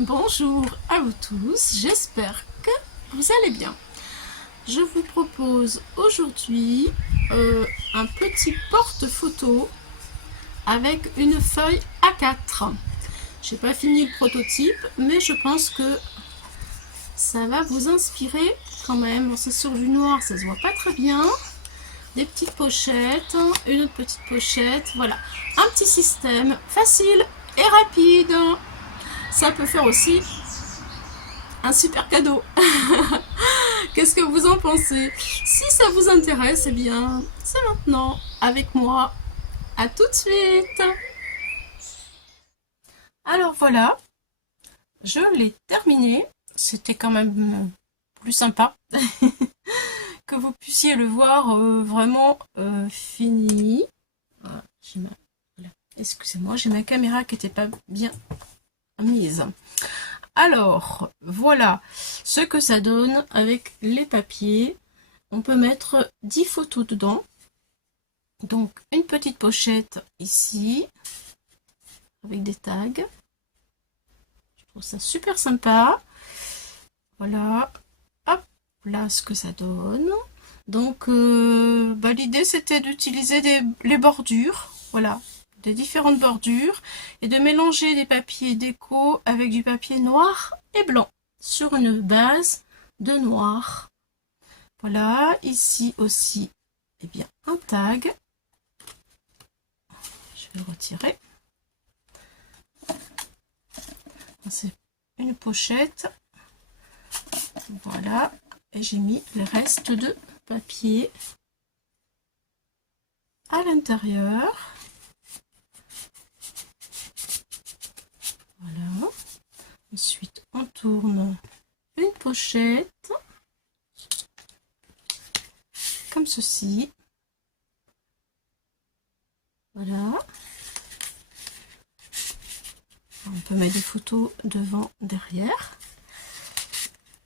Bonjour à vous tous, j'espère que vous allez bien. Je vous propose aujourd'hui un petit porte-photo avec une feuille A4. J'ai pas fini le prototype, mais je pense que ça va vous inspirer quand même. Bon, c'est sur du noir, ça se voit pas très bien. Des petites pochettes, une autre petite pochette, voilà. Un petit système facile et rapide. Ça peut faire aussi un super cadeau. Qu'est-ce que vous en pensez? Si ça vous intéresse, eh bien, c'est maintenant avec moi. À tout de suite. Alors voilà, je l'ai terminé. C'était quand même plus sympa que vous puissiez le voir vraiment fini. Voilà, excusez-moi, j'ai ma caméra qui n'était pas bien mise. Alors, voilà ce que ça donne avec les papiers. On peut mettre 10 photos dedans. Donc, une petite pochette ici, avec des tags. Je trouve ça super sympa. Voilà. Hop, là, ce que ça donne. Donc, l'idée, c'était d'utiliser les bordures. Voilà, des différentes bordures. Et de mélanger des papiers déco avec du papier noir et blanc. Sur une base de noir. Voilà, ici aussi, eh bien, un tag. Je vais le retirer. C'est une pochette. Voilà, et j'ai mis le reste de papier à l'intérieur. Voilà. Ensuite, on tourne une pochette comme ceci. Voilà. On peut mettre des photos devant, derrière.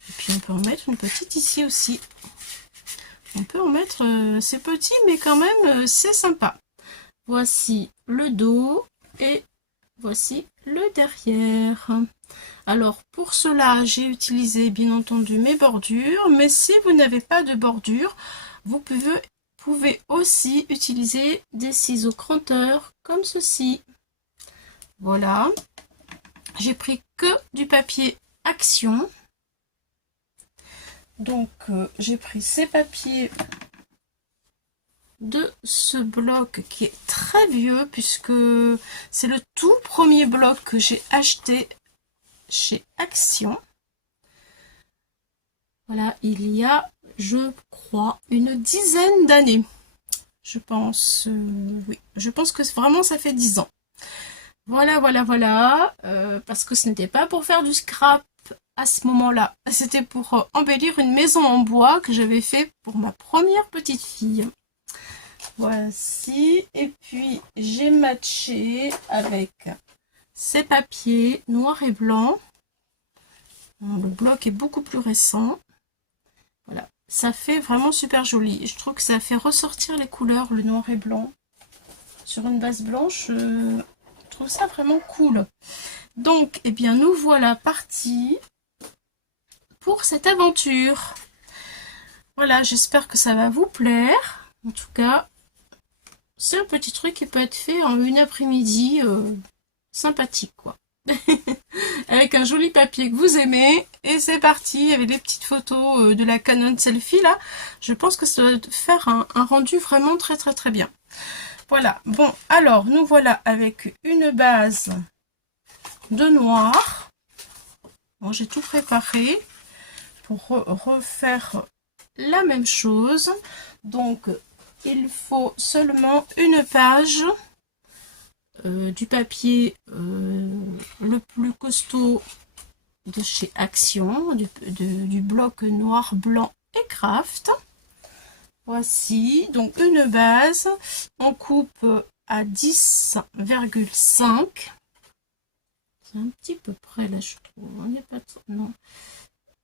Et puis on peut en mettre une petite ici aussi. On peut en mettre, c'est petit mais quand même c'est sympa. Voici le dos et voici le derrière. Alors pour cela j'ai utilisé bien entendu mes bordures, mais si vous n'avez pas de bordure, vous pouvez aussi utiliser des ciseaux cranteurs comme ceci. Voilà, j'ai pris que du papier Action. Donc j'ai pris ces papiers de ce bloc qui est très vieux puisque c'est le tout premier bloc que j'ai acheté chez Action. Voilà, il y a, je crois, une dizaine d'années. Je pense, oui, je pense que vraiment ça fait 10 ans. Voilà, voilà, parce que ce n'était pas pour faire du scrap à ce moment-là. C'était pour embellir une maison en bois que j'avais fait pour ma première petite fille. Voici, et puis j'ai matché avec ces papiers noir et blanc. Le bloc est beaucoup plus récent. Voilà, ça fait vraiment super joli. Je trouve que ça fait ressortir les couleurs, le noir et blanc. Sur une base blanche, je trouve ça vraiment cool. Donc, eh bien, nous voilà partis pour cette aventure. Voilà, j'espère que ça va vous plaire. En tout cas, c'est un petit truc qui peut être fait en une après-midi sympathique, quoi. Avec un joli papier que vous aimez. Et c'est parti avec les petites photos de la Canon Selfie, là. Je pense que ça va faire un rendu vraiment très, très, très bien. Voilà. Bon, alors, nous voilà avec une base de noir. Bon, j'ai tout préparé pour refaire la même chose. Donc, il faut seulement une page du papier le plus costaud de chez Action, du bloc noir, blanc et craft. Voici, donc une base. On coupe à 10,5. C'est un petit peu près là, je trouve. On n'est pas trop... Non.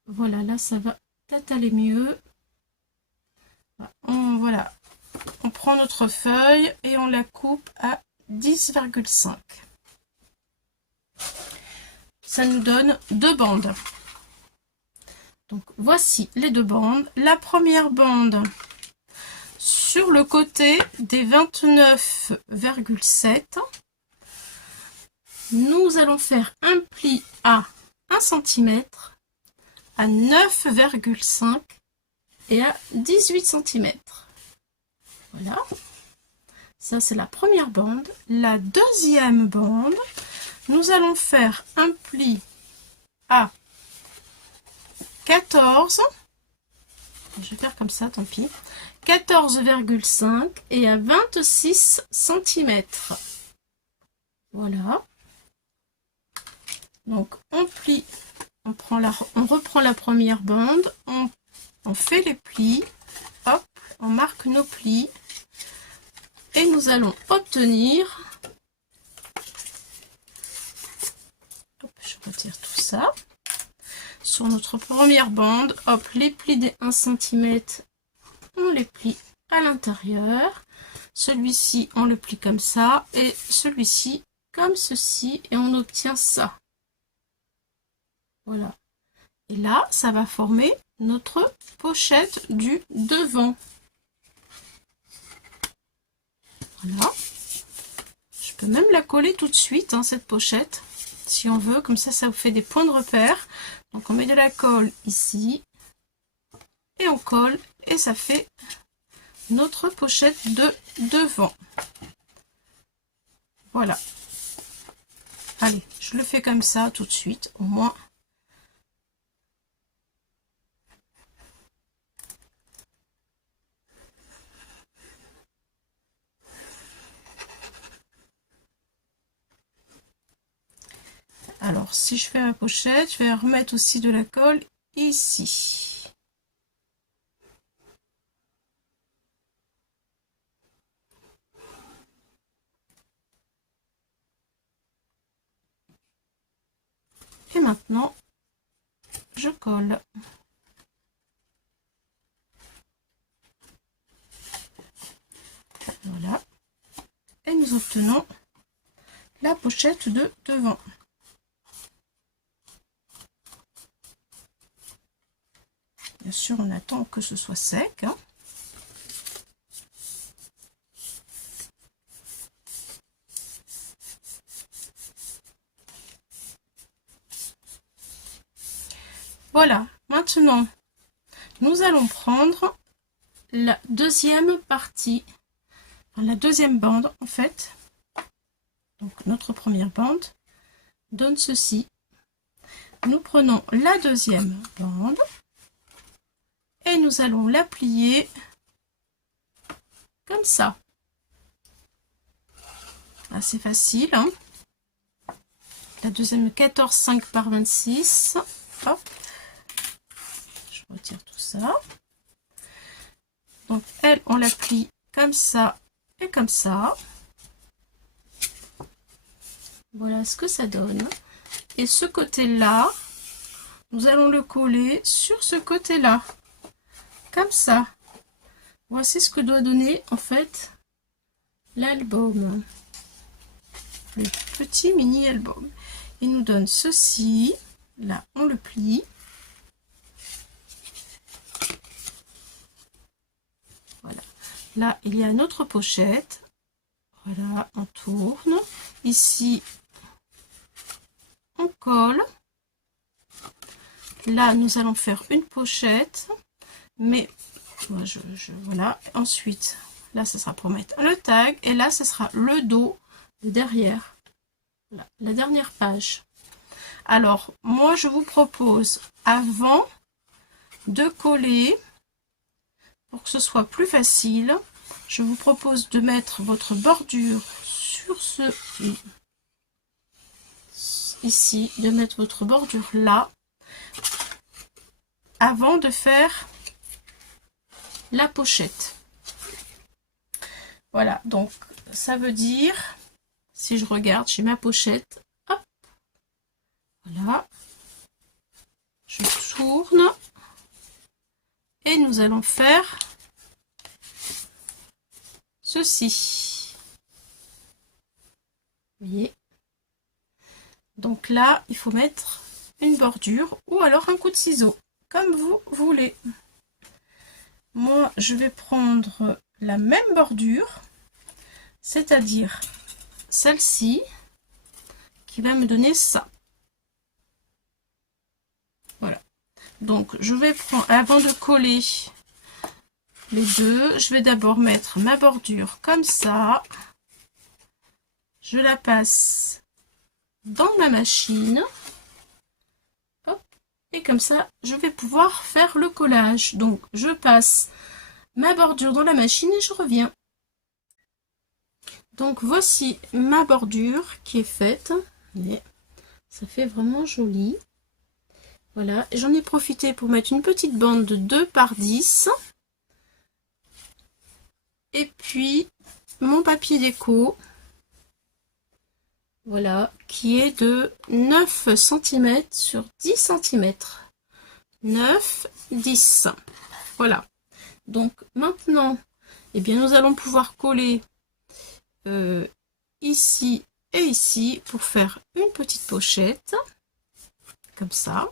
Voilà, là, ça va peut-être aller mieux. Voilà. On prend notre feuille et on la coupe à 10,5. ça nous donne 2 bandes. Donc voici les 2 bandes. La première bande sur le côté des 29,7. Nous allons faire un pli à 1 cm, à 9,5 et à 18 cm. Voilà. Ça, c'est la première bande. La deuxième bande, nous allons faire un pli à 14. Je vais faire comme ça, tant pis. 14,5 et à 26 cm. Voilà. Donc, on plie, on reprend la première bande, on fait les plis, hop, on marque nos plis. Et nous allons obtenir, hop, je retire tout ça, sur notre première bande, hop, les plis des 1 cm, on les plie à l'intérieur, celui-ci on le plie comme ça, et celui-ci comme ceci, et on obtient ça. Voilà. Et là, ça va former notre pochette du devant. Voilà. Je peux même la coller tout de suite, hein, cette pochette, si on veut. Comme ça, ça vous fait des points de repère. Donc, on met de la colle ici. Et on colle. Et ça fait notre pochette de devant. Voilà. Allez, je le fais comme ça tout de suite, au moins. Alors, si je fais ma pochette, je vais remettre aussi de la colle ici. Et maintenant, je colle. Voilà. Et nous obtenons la pochette de devant. Bien sûr, on attend que ce soit sec, hein. Voilà, maintenant, nous allons prendre la deuxième partie, la deuxième bande en fait. Donc notre première bande donne ceci. Nous prenons la deuxième bande et nous allons la plier comme ça. Assez facile, hein. La deuxième 14,5 par 26. Hop. Je retire tout ça. Donc elle, on la plie comme ça et comme ça. Voilà ce que ça donne. Et ce côté-là, nous allons le coller sur ce côté-là. Comme ça. Voici ce que doit donner en fait l'album. Le petit mini album. Il nous donne ceci. Là, on le plie. Voilà. Là, il y a notre pochette. Voilà, on tourne. Ici, on colle. Là, nous allons faire une pochette. Mais, voilà. Ensuite, là, ce sera pour mettre le tag. Et là, ce sera le dos de derrière. Voilà, la dernière page. Alors, moi, je vous propose, avant de coller, pour que ce soit plus facile, je vous propose de mettre votre bordure sur ici, de mettre votre bordure là, avant de faire la pochette. Voilà, donc ça veut dire, si je regarde chez ma pochette, hop, voilà, je tourne et nous allons faire ceci. Vous voyez, Donc là, il faut mettre une bordure ou alors un coup de ciseau, comme vous voulez. Moi, je vais prendre la même bordure, c'est-à-dire celle-ci, qui va me donner ça. Voilà. Donc, je vais prendre, avant de coller les deux, je vais d'abord mettre ma bordure comme ça. Je la passe dans ma machine. Hop. Et comme ça, je vais pouvoir faire le collage. Donc, je passe ma bordure dans la machine et je reviens. Donc, voici ma bordure qui est faite. Et ça fait vraiment joli. Voilà, j'en ai profité pour mettre une petite bande de 2 par 10. Et puis, mon papier déco. Voilà, qui est de 9 cm sur 10 cm. 9, 10. Voilà. Donc maintenant, eh bien, nous allons pouvoir coller ici et ici pour faire une petite pochette. Comme ça.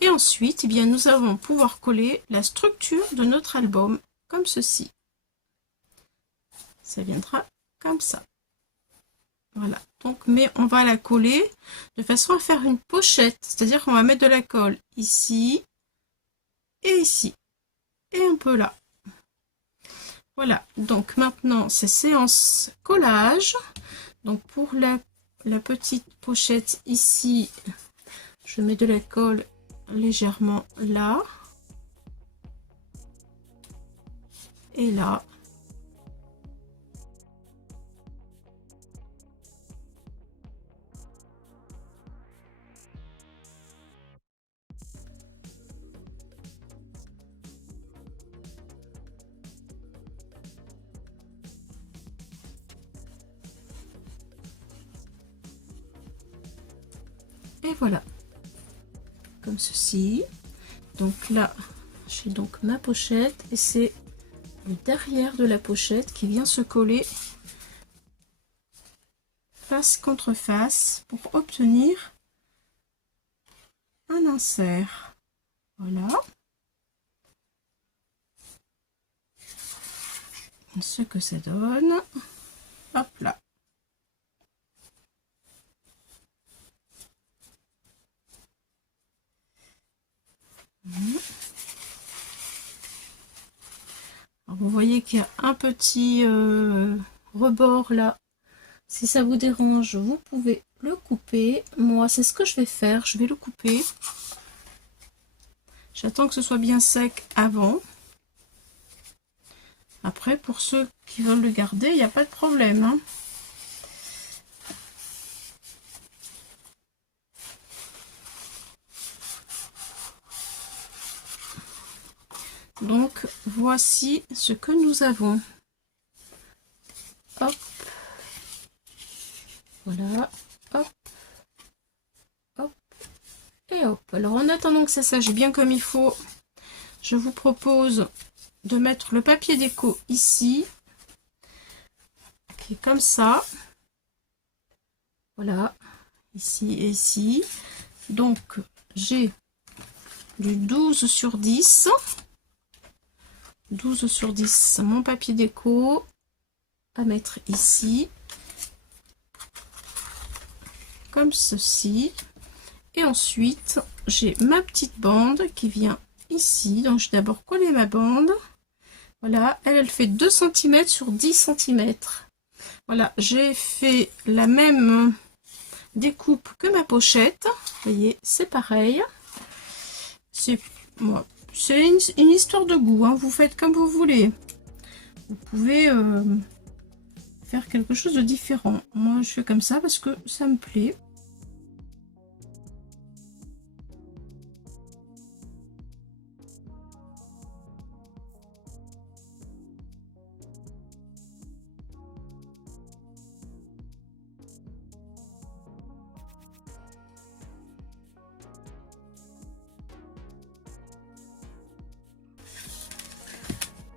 Et ensuite, eh bien, nous allons pouvoir coller la structure de notre album comme ceci. Ça viendra comme ça. Voilà, donc, mais on va la coller de façon à faire une pochette, c'est-à-dire qu'on va mettre de la colle ici et ici, et un peu là. Voilà, donc maintenant c'est séance collage. Donc pour la petite pochette ici, je mets de la colle légèrement là, et là. Et voilà, comme ceci. Donc là, j'ai donc ma pochette et c'est le derrière de la pochette qui vient se coller face contre face pour obtenir un insert. Voilà. Ce que ça donne. Hop là. Alors vous voyez qu'il y a un petit rebord là. Si ça vous dérange, vous pouvez le couper. Moi, c'est ce que je vais faire. Je vais le couper. J'attends que ce soit bien sec avant. Après, pour ceux qui veulent le garder, il n'y a pas de problème, hein. Donc, voici ce que nous avons. Hop. Voilà. Hop. Hop. Et hop. Alors, en attendant que ça sèche bien comme il faut, je vous propose de mettre le papier déco ici. Qui est comme ça. Voilà. Ici et ici. Donc, j'ai du 12 sur 10. 12 sur 10, mon papier déco à mettre ici, comme ceci. Et ensuite, j'ai ma petite bande qui vient ici. Donc, je vais d'abord coller ma bande. Voilà, elle fait 2 cm sur 10 cm. Voilà, j'ai fait la même découpe que ma pochette. Vous voyez, c'est pareil. C'est moi. C'est une histoire de goût, hein. Vous faites comme vous voulez. Vous pouvez faire quelque chose de différent. Moi, je fais comme ça parce que ça me plaît.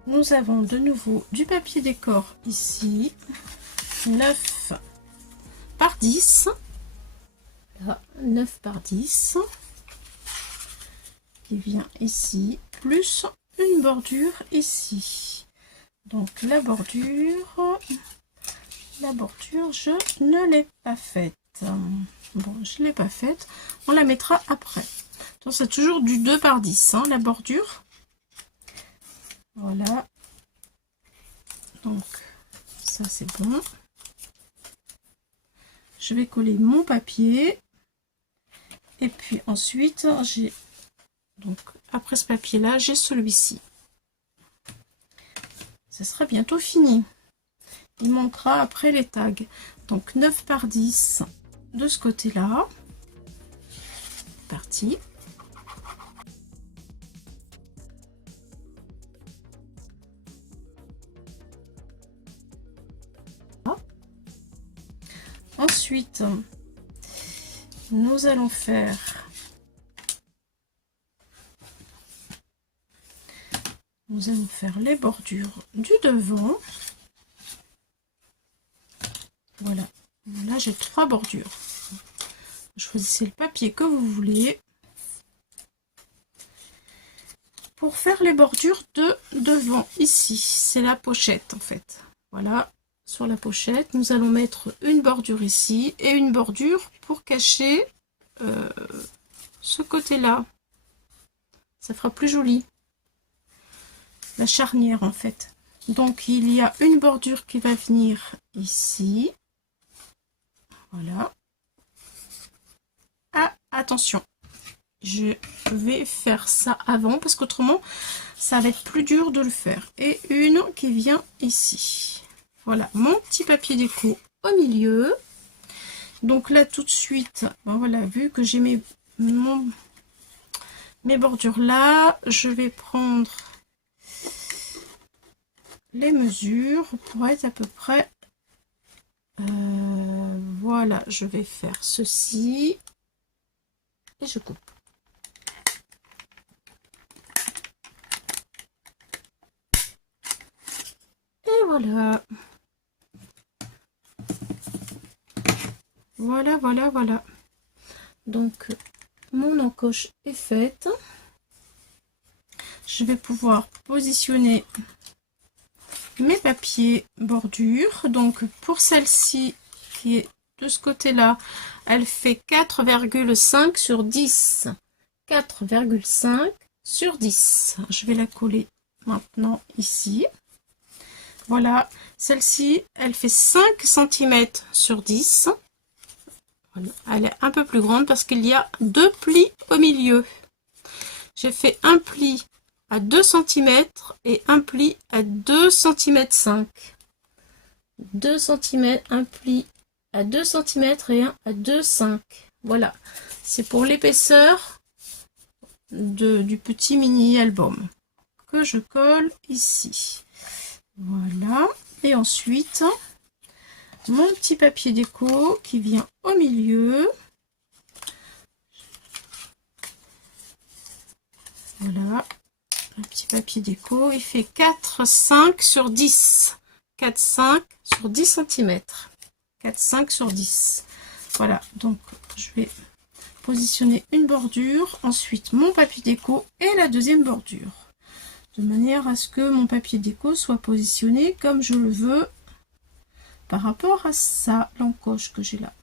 Nous avons de nouveau du papier décor ici, 9 par 10. Là. voilà, 9 par 10 qui vient ici, plus une bordure ici. Donc la bordure, je ne l'ai pas faite. Bon, je ne l'ai pas faite, on la mettra après. Donc c'est toujours du 2 par 10, hein, la bordure. Voilà. Donc ça c'est bon. Je vais coller mon papier. Et puis ensuite, j'ai donc après ce papier là, j'ai celui-ci. Ça sera bientôt fini. Il manquera après les tags. Donc 9 par 10 de ce côté-là. Parti. Ensuite, nous allons faire les bordures du devant. Voilà. Là, j'ai 3 bordures. Choisissez le papier que vous voulez pour faire les bordures de devant. Ici, c'est la pochette en fait. Voilà. Sur la pochette, nous allons mettre une bordure ici et une bordure pour cacher ce côté-là. Ça fera plus joli. La charnière en fait. Donc il y a une bordure qui va venir ici. Voilà. Ah, attention. Je vais faire ça avant parce qu'autrement, ça va être plus dur de le faire. Et une qui vient ici. Voilà, mon petit papier déco au milieu. Donc là, tout de suite, voilà, vu que j'ai mes bordures là, je vais prendre les mesures pour être à peu près... voilà, je vais faire ceci. Et je coupe. Et voilà. Voilà. Donc, mon encoche est faite. Je vais pouvoir positionner mes papiers bordure. Donc, pour celle-ci qui est de ce côté-là, elle fait 4,5 sur 10. 4,5 sur 10. Je vais la coller maintenant ici. Voilà, celle-ci, elle fait 5 cm sur 10. Voilà. Elle est un peu plus grande parce qu'il y a 2 plis au milieu. J'ai fait un pli à 2 cm et un pli à 2 cm 5. 2 cm, un pli à 2 cm et un à 2,5. Voilà, c'est pour l'épaisseur du petit mini album que je colle ici. Voilà, et ensuite mon petit papier déco qui vient au milieu. Voilà, le petit papier déco, il fait 4,5 sur 10. 4,5 sur 10 cm. 4,5 sur 10. Voilà, donc je vais positionner une bordure, ensuite mon papier déco et la deuxième bordure. De manière à ce que mon papier déco soit positionné comme je le veux par rapport à ça, l'encoche que j'ai là.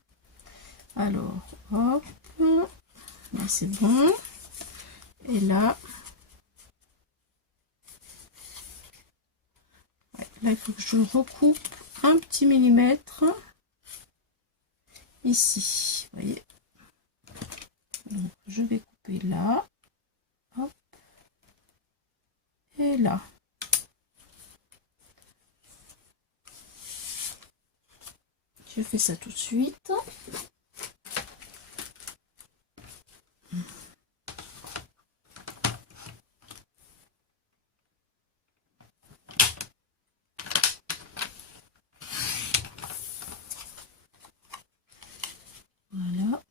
Alors, hop, là c'est bon. Et là, ouais, là il faut que je recoupe un petit millimètre ici. Vous voyez. Donc, je vais couper là. Hop. Et là. Je fais ça tout de suite. Voilà.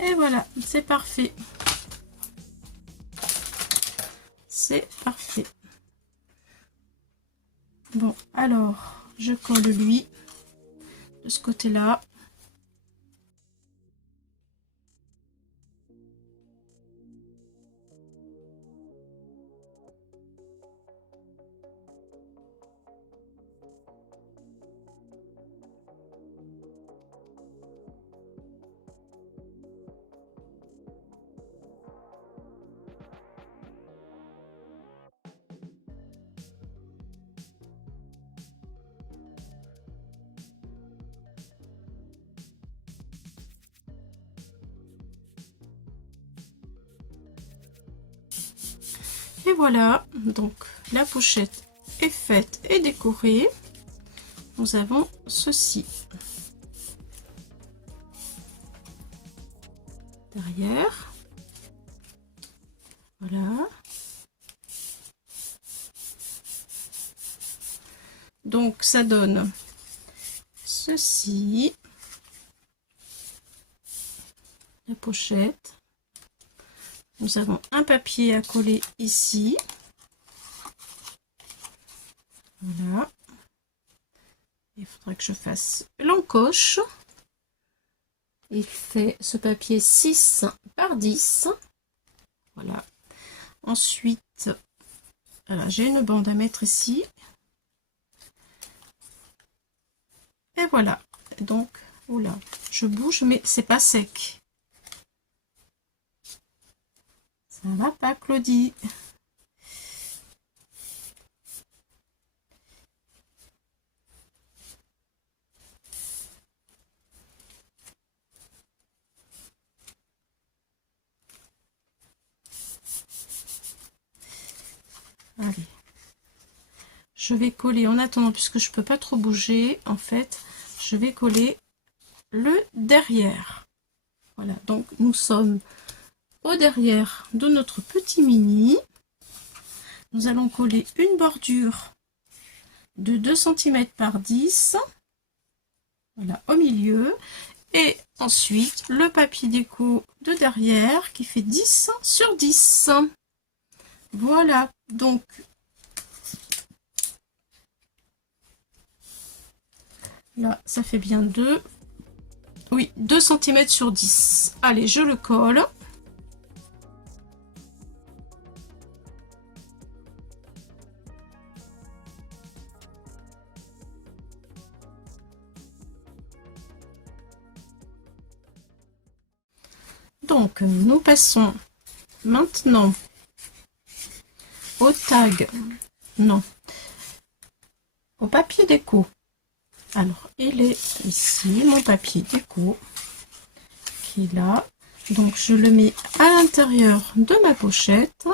Et voilà, c'est parfait. c'est parfait. Bon, alors, je colle lui de ce côté-là. Et voilà, donc la pochette est faite et décorée. Nous avons ceci derrière. Voilà. Donc ça donne ceci, la pochette. Nous avons un papier à coller ici. Voilà. Il faudra que je fasse l'encoche. Il fait ce papier 6 par 10. Voilà. Ensuite, voilà, j'ai une bande à mettre ici. Et voilà. Donc, oula, je bouge, mais c'est pas sec. Ça va pas, Claudie? Allez. Je vais coller en attendant, puisque je peux pas trop bouger, en fait, je vais coller le derrière. Voilà, donc nous sommes au derrière de notre petit mini. Nous allons coller une bordure de 2 cm par 10, voilà, au milieu, et ensuite le papier déco de derrière qui fait 10 sur 10. Voilà, donc là ça fait bien 2 cm sur 10. Allez, je le colle. Donc, nous passons maintenant au tag, non, au papier déco. Alors, il est ici, mon papier déco, qui est là. Donc, je le mets à l'intérieur de ma pochette,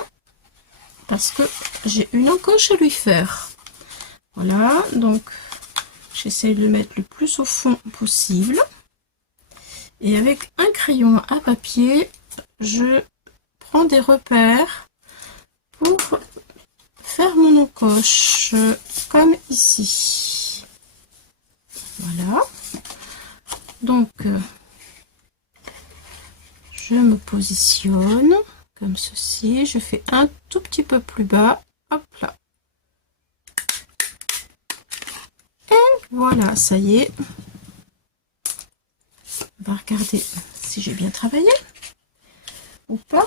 parce que j'ai une encoche à lui faire. Voilà, donc, j'essaie de le mettre le plus au fond possible. Et avec un crayon à papier, je prends des repères pour faire mon encoche, comme ici. Voilà. Donc, je me positionne comme ceci. Je fais un tout petit peu plus bas. Hop là. Et voilà, ça y est. On va regarder si j'ai bien travaillé ou pas.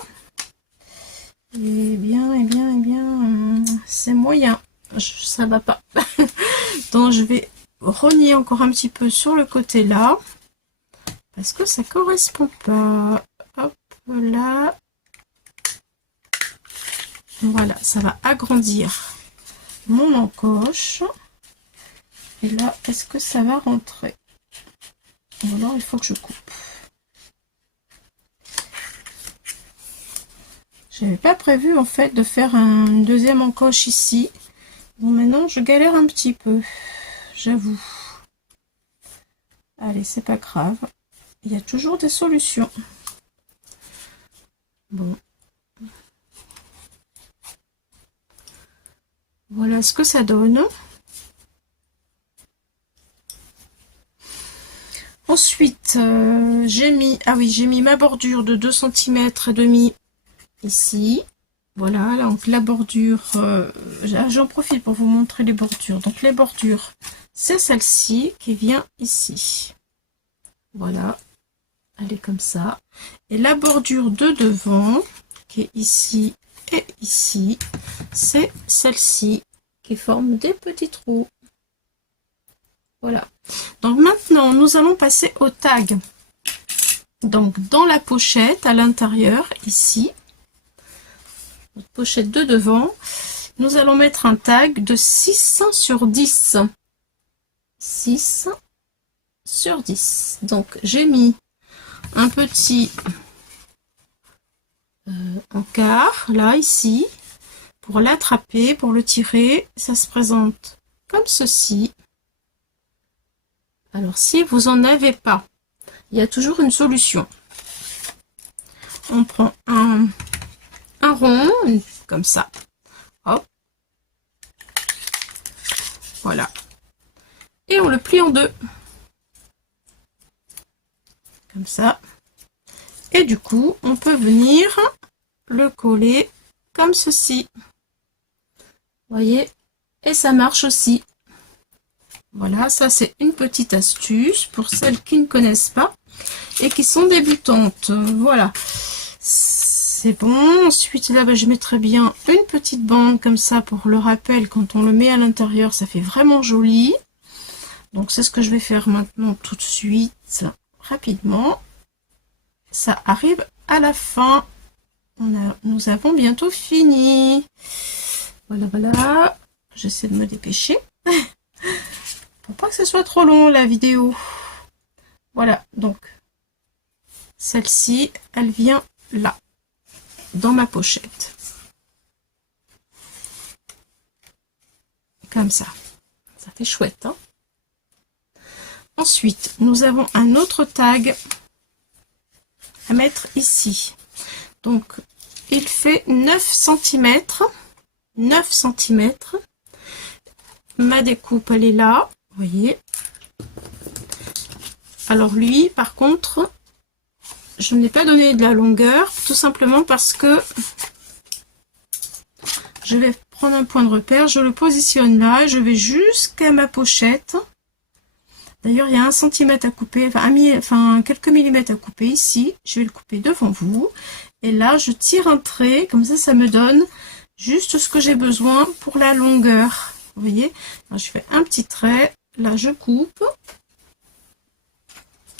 Eh bien, c'est moyen. Ça va pas. Donc, je vais renier encore un petit peu sur le côté là. Parce que ça correspond pas. Hop là. Voilà, ça va agrandir mon encoche. Et là, est-ce que ça va rentrer? Ou alors il faut que je coupe. J'avais pas prévu en fait de faire une deuxième encoche ici. Bon, maintenant je galère un petit peu, j'avoue. Allez, c'est pas grave. Il y a toujours des solutions. Bon. Voilà ce que ça donne. Ensuite, j'ai mis ma bordure de 2 cm et demi ici. Voilà, donc la bordure, j'en profite pour vous montrer les bordures. Donc les bordures, c'est celle-ci qui vient ici. Voilà, elle est comme ça. Et la bordure de devant, qui est ici et ici, c'est celle-ci qui forme des petits trous. Voilà. Donc maintenant, nous allons passer au tag. Donc dans la pochette, à l'intérieur, ici, notre pochette de devant, nous allons mettre un tag de 6 sur 10. 6 sur 10. Donc j'ai mis un petit encart, là, ici, pour l'attraper, pour le tirer. Ça se présente comme ceci. Alors si vous n'en avez pas, il y a toujours une solution. On prend un rond, comme ça. Hop. Voilà. Et on le plie en deux. Comme ça. Et du coup, on peut venir le coller comme ceci. Vous voyez? Et ça marche aussi. Voilà, ça c'est une petite astuce pour celles qui ne connaissent pas et qui sont débutantes. Voilà. C'est bon. Ensuite, là, je mettrai bien une petite bande comme ça pour le rappel. Quand on le met à l'intérieur, ça fait vraiment joli. Donc, c'est ce que je vais faire maintenant tout de suite, rapidement. Ça arrive à la fin. Nous avons bientôt fini. Voilà, voilà. J'essaie de me dépêcher. Pour pas que ce soit trop long, la vidéo. Voilà, donc, celle-ci, elle vient là, dans ma pochette. Comme ça. Ça fait chouette, hein? Ensuite, nous avons un autre tag à mettre ici. Donc, il fait 9 cm. 9 cm. Ma découpe, elle est là. Vous voyez. Alors lui, par contre, je n'ai pas donné de la longueur, tout simplement parce que je vais prendre un point de repère, je le positionne là, et je vais jusqu'à ma pochette. D'ailleurs, il y a 1 cm à couper, enfin quelques millimètres à couper ici. Je vais le couper devant vous. Et là, je tire un trait, comme ça me donne juste ce que j'ai besoin pour la longueur. Vous voyez? Alors, je fais un petit trait, là je coupe.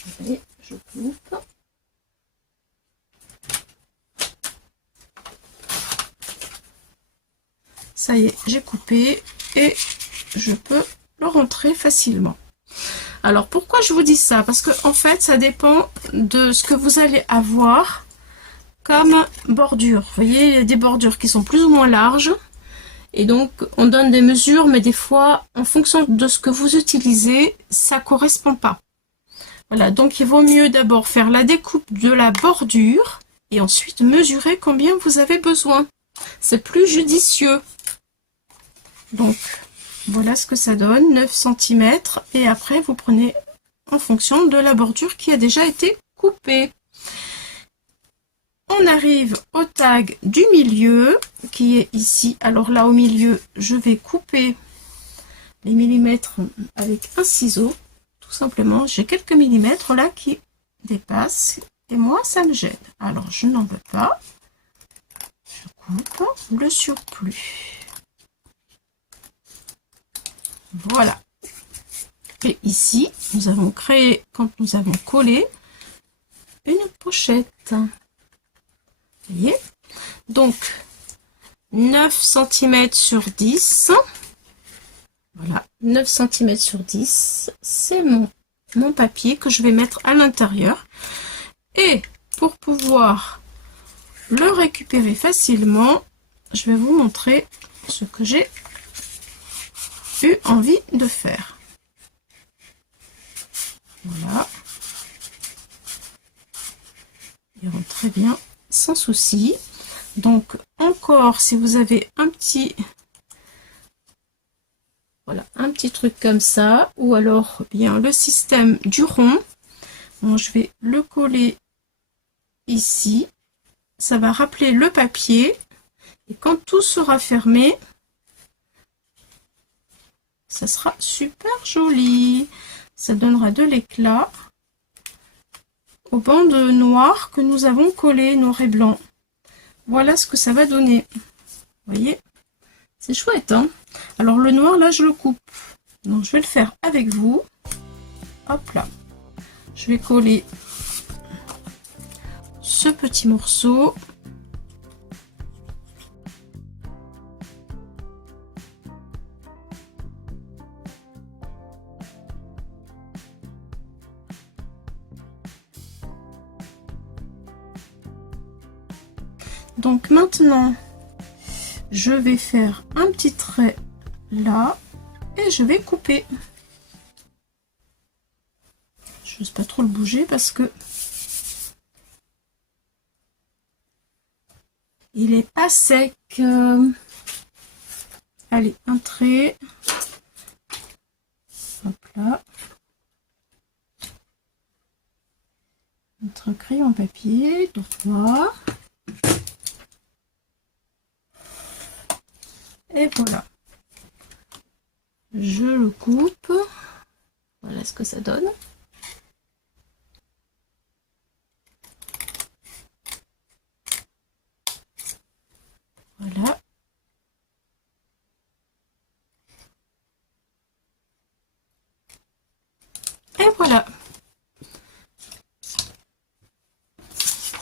Vous voyez, je coupe. Ça y est, j'ai coupé et je peux le rentrer facilement. Alors pourquoi je vous dis ça? Parce que en fait ça dépend de ce que vous allez avoir comme bordure. Vous voyez, il y a des bordures qui sont plus ou moins larges et donc on donne des mesures, mais des fois en fonction de ce que vous utilisez, ça correspond pas. Voilà, donc il vaut mieux d'abord faire la découpe de la bordure et ensuite mesurer combien vous avez besoin. C'est plus judicieux. Donc voilà ce que ça donne, 9 cm. Et après, vous prenez en fonction de la bordure qui a déjà été coupée. On arrive au tag du milieu, qui est ici. Alors là, au milieu, je vais couper les millimètres avec un ciseau. Tout simplement, j'ai quelques millimètres là qui dépassent. Et moi, ça me gêne. Alors, je n'en veux pas. Je coupe le surplus. Voilà. Et ici, nous avons créé, quand nous avons collé, une pochette. Vous voyez? Donc, 9 cm sur 10. Voilà, 9 cm sur 10. C'est mon papier que je vais mettre à l'intérieur. Et pour pouvoir le récupérer facilement, je vais vous montrer ce que j'ai eu envie de faire. Voilà. Il rentre très bien, sans souci. Donc encore, si vous avez un petit, voilà, un petit truc comme ça, ou alors bien le système du rond, bon, je vais le coller ici. Ça va rappeler le papier. Et quand tout sera fermé, ça sera super joli. Ça donnera de l'éclat aux bandes noires que nous avons collées, noir et blanc. Voilà ce que ça va donner. Vous voyez, c'est chouette, hein? Alors le noir, là, je le coupe. Donc je vais le faire avec vous. Hop là. Je vais coller ce petit morceau. Donc maintenant, je vais faire un petit trait là et je vais couper. Je n'ose pas trop le bouger parce que il est pas sec. Allez, un trait. Hop là. Notre crayon papier droit. Et voilà. Je le coupe. Voilà ce que ça donne. Voilà. Et voilà.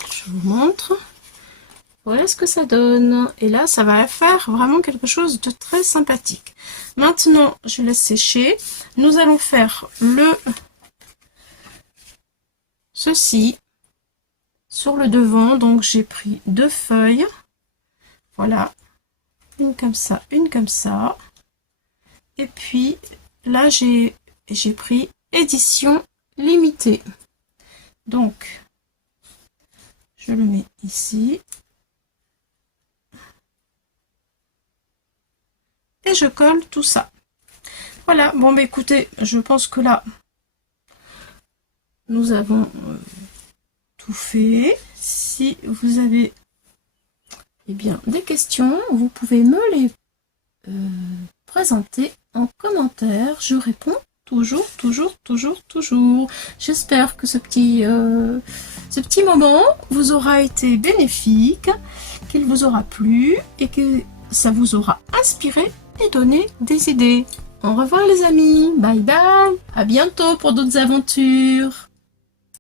Je vous montre. Voilà ce que ça donne. Et là, ça va faire vraiment quelque chose de très sympathique. Maintenant, je laisse sécher. Nous allons faire ceci sur le devant. Donc, j'ai pris 2 feuilles. Voilà. Une comme ça, une comme ça. Et puis, là, j'ai pris édition limitée. Donc, je le mets ici. Et je colle tout ça. Voilà, bon bah écoutez, je pense que là, nous avons tout fait. Si vous avez des questions, vous pouvez me les présenter en commentaire. Je réponds toujours. J'espère que ce petit moment vous aura été bénéfique, qu'il vous aura plu et que ça vous aura inspiré et donné des idées. Au revoir les amis, bye bye, à bientôt pour d'autres aventures.